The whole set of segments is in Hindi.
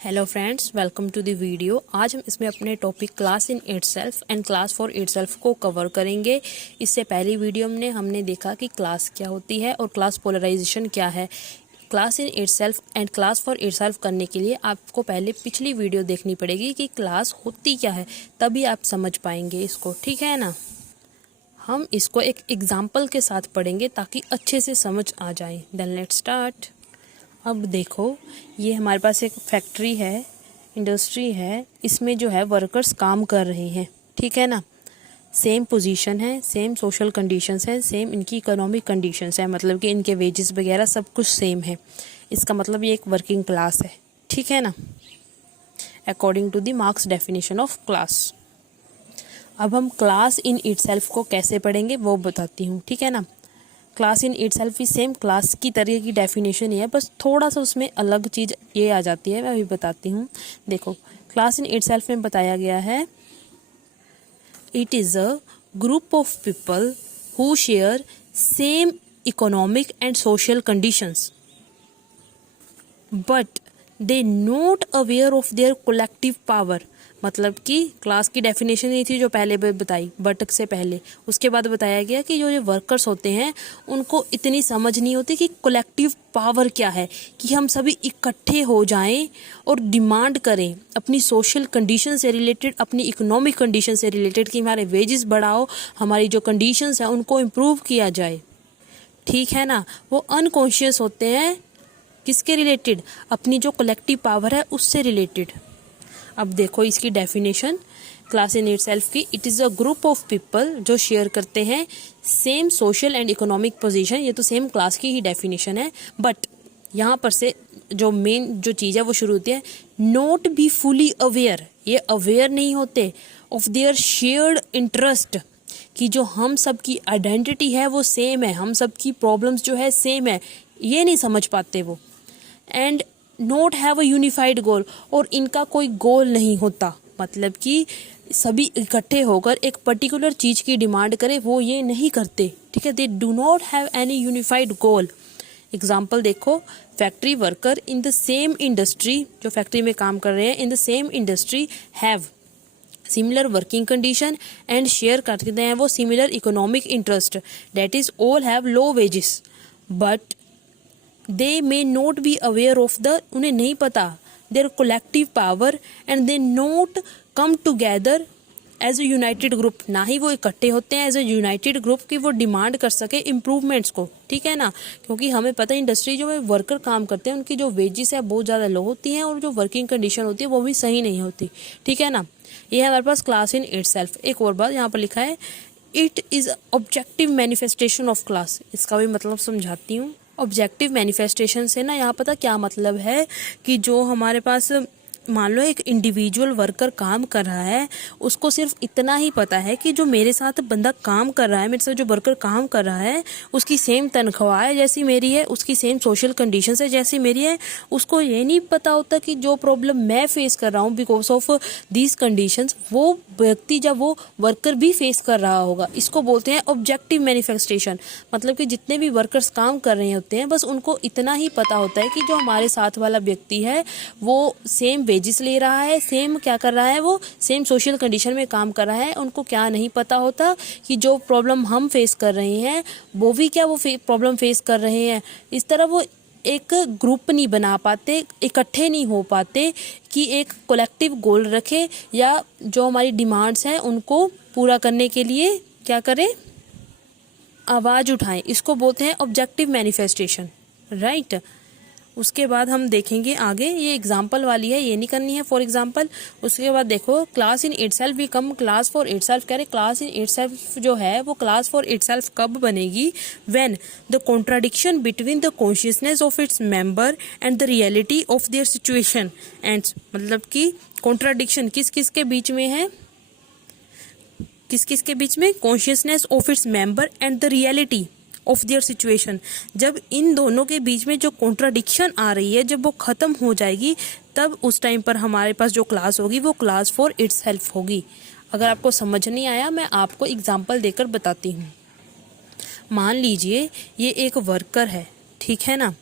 Hello friends, welcome to the video. आज हम इसमें अपने topic class in itself and class for itself को कवर करेंगे। इससे पहली वीडियो में हमने देखा कि क्लास क्या होती है और क्लास पोलराइजेशन क्या है। Class in itself and class for itself करने के लिए आपको पहले पिछली वीडियो देखनी पड़ेगी कि क्लास होती क्या है, तभी आप समझ पाएंगे इसको। ठीक है ना। हम इसको एक एग्जाम्पल के साथ पढ़ेंगे ताकि अच्छे से समझ आ जाए। Then let's start. अब देखो, ये हमारे पास एक फैक्ट्री है, इंडस्ट्री है। इसमें जो है वर्कर्स काम कर रहे हैं। ठीक है ना। सेम पोजीशन है, सेम सोशल कंडीशंस है, सेम इनकी इकोनॉमिक कंडीशंस है, मतलब कि इनके वेजेस वगैरह सब कुछ सेम है। इसका मतलब ये एक वर्किंग क्लास है। ठीक है ना, according to the Marx definition of class. अब हम क्लास इन इटसेल्फ को कैसे पढ़ेंगे वो बताती हूँ। ठीक है ना। क्लास इन इटसेल्फ भी सेम क्लास की तरह की डेफिनेशन ही है, बस थोड़ा सा उसमें अलग चीज़ ये आ जाती है, मैं अभी बताती हूँ। देखो, क्लास इन इटसेल्फ में बताया गया है, it is a group of people who share same economic and social conditions but they not aware of there collective power. मतलब कि क्लास की डेफिनेशन ये थी जो पहले बताई, बट से पहले। उसके बाद बताया गया कि जो वर्कर्स होते हैं उनको इतनी समझ नहीं होती कि कलेक्टिव पावर क्या है, कि हम सभी इकट्ठे हो जाएं और डिमांड करें अपनी सोशल कंडीशन से रिलेटेड, अपनी इकोनॉमिक कंडीशन से रिलेटेड, कि हमारे वेजेस बढ़ाओ, हमारी जो कंडीशंस हैं उनको इम्प्रूव किया जाए। ठीक है ना। वो अनकॉन्शियस होते हैं किसके रिलेटेड, अपनी जो कलेक्टिव पावर है उससे रिलेटेड। अब देखो इसकी डेफिनेशन क्लास इन इटसेल्फ की, it is a group of people जो शेयर करते हैं same social and economic position. ये तो सेम क्लास की ही डेफिनेशन है, बट यहाँ पर से जो मेन जो चीज़ है वो शुरू होती है, नॉट बी फुली अवेयर। ये अवेयर नहीं होते ऑफ देयर शेयर्ड इंटरेस्ट, कि जो हम सब की आइडेंटिटी है वो सेम है, हम सब की प्रॉब्लम्स जो है सेम है, ये नहीं समझ पाते वो। And not have a unified goal, और इनका कोई गोल नहीं होता, मतलब कि सभी इकट्ठे होकर एक पर्टिकुलर चीज़ की डिमांड करें, वो ये नहीं करते। ठीक है, they do not have any unified goal. Example देखो, factory worker in the same industry, जो फैक्ट्री में काम कर रहे हैं, in the same industry have similar working condition and share करते हैं वो similar economic interest, that is all have low wages but they may not be aware of the, उन्हें नहीं पता their collective power and they not come together as a United group. ना ही वो इकट्ठे होते हैं एज ए यूनाइटेड ग्रुप कि वो डिमांड कर सके इम्प्रूवमेंट्स को। ठीक है ना, क्योंकि हमें पता है इंडस्ट्री जो में वर्कर काम करते हैं उनकी जो वेजेस है बहुत ज़्यादा लो होती हैं और जो वर्किंग कंडीशन होती है वो भी सही नहीं होती। ठीक है ना। ये है हमारे पास क्लास इन इटसेल्फ। एक और बात यहाँ पर लिखा है, it is objective manifestation of class. इसका भी मतलब समझाती हूँ। ऑब्जेक्टिव मैनिफेस्टेशन से ना यहाँ पता क्या मतलब है, कि जो हमारे पास मान लो एक इंडिविजुअल वर्कर काम कर रहा है, उसको सिर्फ इतना ही पता है कि जो मेरे साथ बंदा काम कर रहा है, मेरे साथ जो वर्कर काम कर रहा है, उसकी सेम तनख्वाह है जैसी मेरी है, उसकी सेम सोशल कंडीशंस है जैसी मेरी है। उसको ये नहीं पता होता कि जो प्रॉब्लम मैं फेस कर रहा हूँ बिकॉज ऑफ दीज कंडीशंस, वो व्यक्ति जब वो वर्कर भी फेस कर रहा होगा। इसको बोलते हैं ऑब्जेक्टिव मैनिफेस्टेशन। मतलब कि जितने भी वर्कर्स काम कर रहे होते हैं, बस उनको इतना ही पता होता है कि जो हमारे साथ वाला व्यक्ति है वो सेम वेजेस ले रहा है, सेम क्या कर रहा है, वो सेम सोशल कंडीशन में काम कर रहा है। उनको क्या नहीं पता होता कि जो प्रॉब्लम हम फेस कर रहे हैं वो भी क्या वो प्रॉब्लम फेस कर रहे हैं। इस तरह वो एक ग्रुप नहीं बना पाते, इकट्ठे नहीं हो पाते कि एक कलेक्टिव गोल रखे या जो हमारी डिमांड्स हैं उनको पूरा करने के लिए क्या करें, आवाज़ उठाएं। इसको बोलते हैं ऑब्जेक्टिव मैनिफेस्टेशन, राइट। उसके बाद हम देखेंगे आगे, ये एग्जाम्पल वाली है, ये नहीं करनी है फॉर एग्जाम्पल। उसके बाद देखो, class in itself become class for itself. कह रहे क्लास इन इटसेल्फ जो है वो क्लास फॉर इटसेल्फ कब बनेगी, when the contradiction between the consciousness of its member and the reality of their situation and. मतलब कि कॉन्ट्राडिक्शन किस किस के बीच में है, किस किस के बीच में, consciousness of its member and the reality of their situation. जब इन दोनों के बीच में जो कॉन्ट्राडिक्शन आ रही है, जब वो खत्म हो जाएगी, तब उस टाइम पर हमारे पास जो क्लास होगी वो क्लास फॉर इटसेल्फ होगी। अगर आपको समझ नहीं आया, मैं आपको एग्जांपल देकर बताती हूँ। मान लीजिए ये एक वर्कर है, ठीक है ना।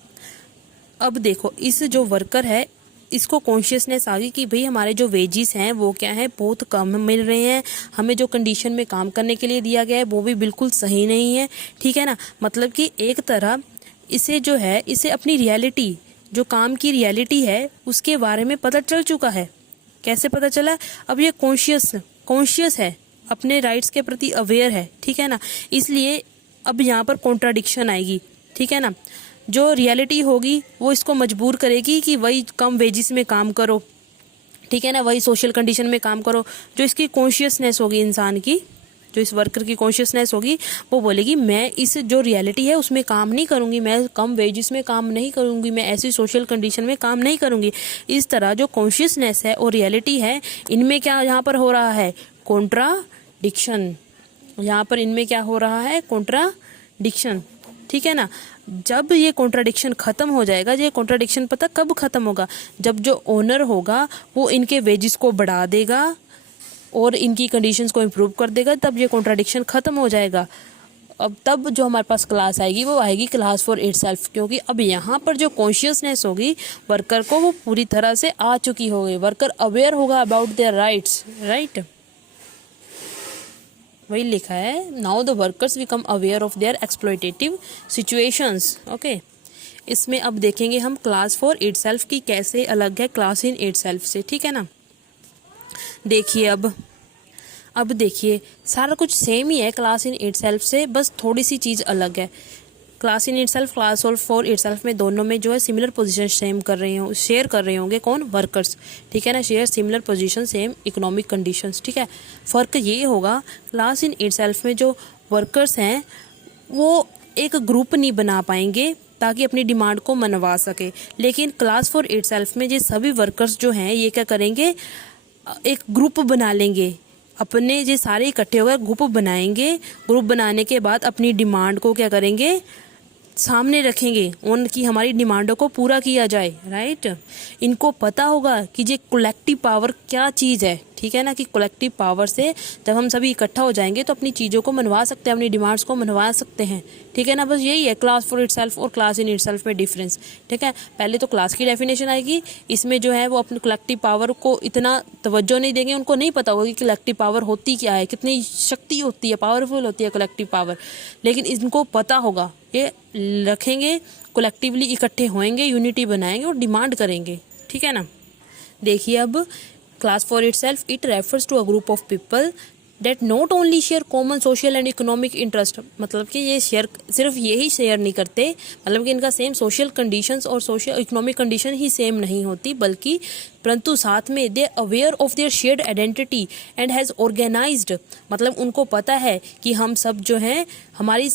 अब देखो, इस जो वर्कर है इसको कॉन्शियसनेस आ गई कि भाई हमारे जो वेजिस हैं वो क्या है, बहुत कम मिल रहे हैं, हमें जो कंडीशन में काम करने के लिए दिया गया है वो भी बिल्कुल सही नहीं है, ठीक है ना। मतलब कि एक तरह इसे जो है, इसे अपनी रियलिटी, जो काम की रियलिटी है उसके बारे में पता चल चुका है। कैसे पता चला? अब ये कॉन्शियस है, अपने राइट्स के प्रति अवेयर है, ठीक है ना। इसलिए अब यहाँ पर कॉन्ट्राडिक्शन आएगी, ठीक है ना। जो रियलिटी होगी वो इसको मजबूर करेगी कि वही कम वेजिस में काम करो, ठीक है ना, वही सोशल कंडीशन में काम करो। जो इसकी कॉन्शियसनेस होगी इंसान की, जो इस वर्कर की कॉन्शियसनेस होगी, वो बोलेगी मैं इस जो रियलिटी है उसमें काम नहीं करूंगी, मैं कम वेजिस में काम नहीं करूंगी, मैं ऐसी सोशल कंडीशन में काम नहीं करूंगी। इस तरह जो कॉन्शियसनेस है और रियलिटी है, इनमें क्या यहाँ पर हो रहा है? कॉन्ट्राडिक्शन। यहाँ पर इनमें क्या हो रहा है? कॉन्ट्राडिक्शन, ठीक है ना। जब ये कॉन्ट्राडिक्शन खत्म हो जाएगा, ये कॉन्ट्राडिक्शन पता कब खत्म होगा? जब जो ओनर होगा वो इनके वेजिस को बढ़ा देगा और इनकी कंडीशंस को इम्प्रूव कर देगा, तब ये कॉन्ट्राडिक्शन खत्म हो जाएगा। अब तब जो हमारे पास क्लास आएगी वो आएगी क्लास फॉर इटसेल्फ, क्योंकि अब यहाँ पर जो कॉन्शियसनेस होगी वर्कर को वो पूरी तरह से आ चुकी होगी। वर्कर अवेयर होगा अबाउट देयर राइट्स, राइट, वही लिखा है। Now the workers become aware of there exploitative situations. Okay, इसमें अब देखेंगे हम क्लास फॉर इटसेल्फ की कैसे अलग है क्लास इन इटसेल्फ से, ठीक है ना। देखिए अब देखिए सारा कुछ सेम ही है क्लास इन इटसेल्फ से, बस थोड़ी सी चीज़ अलग है। Class in itself, class for itself में दोनों में जो है सिमिलर पोजीशन शेयर कर रहे होंगे। कौन? वर्कर्स, ठीक है ना। Share similar position, same economic conditions, ठीक है। फ़र्क ये होगा क्लास इन इटसेल्फ में जो वर्कर्स हैं वो एक ग्रुप नहीं बना पाएंगे ताकि अपनी डिमांड को मनवा सके, लेकिन क्लास फॉर इटसेल्फ में ये सभी वर्कर्स जो हैं ये क्या करेंगे? एक ग्रुप बना लेंगे, अपने ये सारे इकट्ठे होकर ग्रुप बनाएंगे। ग्रुप बनाने के बाद अपनी डिमांड को क्या करेंगे? सामने रखेंगे, उनकी हमारी डिमांडों को पूरा किया जाए, राइट। इनको पता होगा कि ये कलेक्टिव पावर क्या चीज़ है, ठीक है ना, कि कलेक्टिव पावर से जब हम सभी इकट्ठा हो जाएंगे तो अपनी चीज़ों को मनवा सकते हैं, अपनी डिमांड्स को मनवा सकते हैं, ठीक है ना। बस यही है क्लास फॉर इटसेल्फ और क्लास इन इटसेल्फ में डिफरेंस, ठीक है। पहले तो क्लास की डेफिनेशन आएगी, इसमें जो है वो अपनी कलेक्टिव पावर को इतना तवज्जो नहीं देंगे, उनको नहीं पता होगा कि कलेक्टिव पावर होती क्या है, कितनी शक्ति होती है, पावरफुल होती है कलेक्टिव पावर, लेकिन इनको पता होगा। ये रखेंगे, कलेक्टिवली इकट्ठे होएंगे, यूनिटी बनाएंगे और डिमांड करेंगे, ठीक है ना। देखिए अब class for itself, it refers to a group of people that not only share common social and economic interest. मतलब कि ये सिर्फ यही शेयर नहीं करते, मतलब कि इनका सेम सोशल कंडीशंस और सोशल इकोनॉमिक कंडीशन ही सेम नहीं होती, बल्कि परंतु साथ में they aware of their shared identity and has organized. मतलब उनको पता है कि हम सब जो हैं, हमारी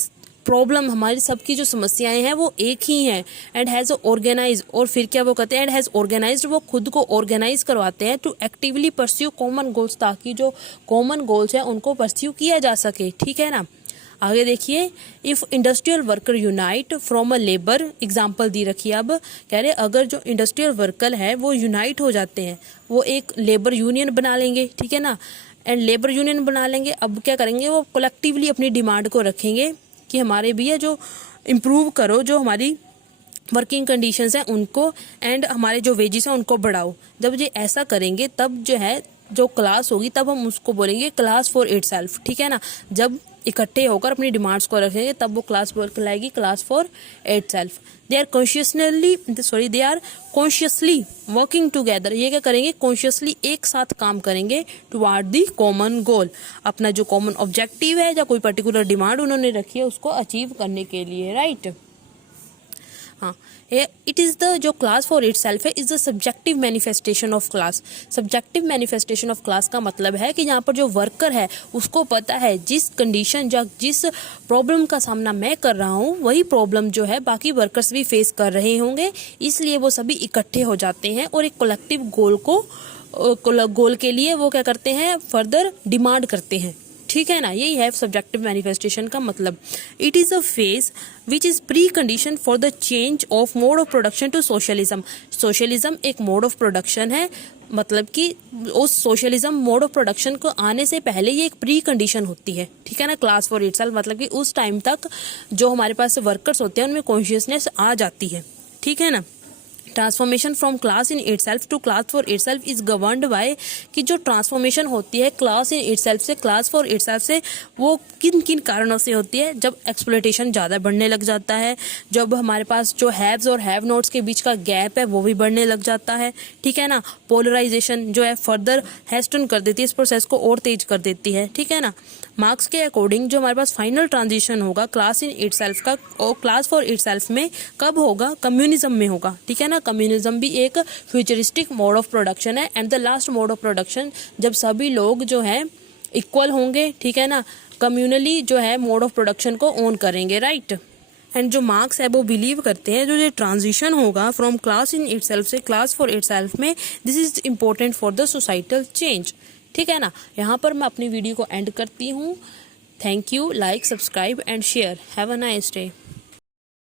प्रॉब्लम, हमारी सबकी जो समस्याएं हैं वो एक ही हैं। एंड हैज़ ऑर्गेनाइज, और फिर क्या वो कहते हैं? एंड हैज़ ऑर्गेनाइज्ड, वो खुद को ऑर्गेनाइज करवाते हैं to actively pursue common goals, ताकि जो कॉमन गोल्स हैं उनको परस्यू किया जा सके, ठीक है ना। आगे देखिए, if industrial worker unite from a labour, example दी रखिए। अब कह रहे अगर जो इंडस्ट्रियल वर्कर है वो यूनाइट हो जाते हैं, वो एक लेबर यूनियन बना लेंगे, ठीक है ना। एंड लेबर यूनियन बना लेंगे, अब क्या करेंगे? वो कलेक्टिवली अपनी डिमांड को रखेंगे कि हमारे भी है जो इम्प्रूव करो, जो हमारी वर्किंग कंडीशंस हैं उनको, एंड हमारे जो वेजेस हैं उनको बढ़ाओ। जब ये ऐसा करेंगे तब जो है जो क्लास होगी तब हम उसको बोलेंगे क्लास फॉर इटसेल्फ, ठीक है ना। जब इकट्ठे होकर अपनी डिमांड्स को रखेंगे तब वो क्लास कहलाएगी class for itself. They are consciously working together, ये क्या करेंगे? कॉन्शियसली एक साथ काम करेंगे टुवार्ड दी कॉमन गोल, अपना जो कॉमन ऑब्जेक्टिव है या कोई पर्टिकुलर डिमांड उन्होंने रखी है उसको अचीव करने के लिए, राइट। हाँ, इट इज़ द जो क्लास फॉर इटसेल्फ है is the subjective manifestation of class. Subjective manifestation of class का मतलब है कि यहाँ पर जो वर्कर है उसको पता है जिस कंडीशन या जिस प्रॉब्लम का सामना मैं कर रहा हूँ वही प्रॉब्लम जो है बाकी वर्कर्स भी फेस कर रहे होंगे, इसलिए वो सभी इकट्ठे हो जाते हैं और एक कलेक्टिव गोल के लिए वो क्या करते हैं? फर्दर डिमांड करते हैं, ठीक है ना। यही है सब्जेक्टिव मैनिफेस्टेशन का मतलब। It is a phase which is precondition for the change of mode of production to socialism. Socialism एक मोड ऑफ प्रोडक्शन है, मतलब कि उस सोशलिज्म मोड ऑफ प्रोडक्शन को आने से पहले ये एक प्री कंडीशन होती है, ठीक है ना। क्लास फॉर इटसेल्फ मतलब कि उस टाइम तक जो हमारे पास वर्कर्स होते हैं उनमें कॉन्शियसनेस आ जाती है, ठीक है ना। Transformation from class in itself to class for itself is governed by, कि जो ट्रांसफॉर्मेशन होती है क्लास इन इटसेल्फ से क्लास फॉर इटसेल्फ से, वो किन किन कारणों से होती है? जब एक्सप्लॉइटेशन ज़्यादा बढ़ने लग जाता है, जब हमारे पास जो हैव्स और हैव नोट्स के बीच का गैप है वो भी बढ़ने लग जाता है, ठीक है ना। पोलराइजेशन जो है फर्दर हेस्टन कर देती है, इस प्रोसेस को और तेज कर देती है, ठीक है ना। मार्क्स के अकॉर्डिंग जो हमारे पास फाइनल ट्रांजिशन होगा क्लास इन इटसेल्फ का और क्लास फॉर इटसेल्फ में, कब होगा? कम्युनिज्म में होगा, ठीक है ना। कम्युनिज्म भी एक फ्यूचरिस्टिक मोड ऑफ प्रोडक्शन है and the last mode of production, जब सभी लोग जो है इक्वल होंगे, ठीक है ना, कम्युनली जो है मोड ऑफ प्रोडक्शन को ओन करेंगे, राइट। एंड जो मार्क्स है वो बिलीव करते हैं जो ये ट्रांजिशन होगा फ्रॉम क्लास इन इटसेल्फ से क्लास फॉर इटसेल्फ में, this is important for the societal change, ठीक है ना। यहाँ पर मैं अपनी वीडियो को एंड करती हूँ। Thank you, like, subscribe and share. Have a nice day.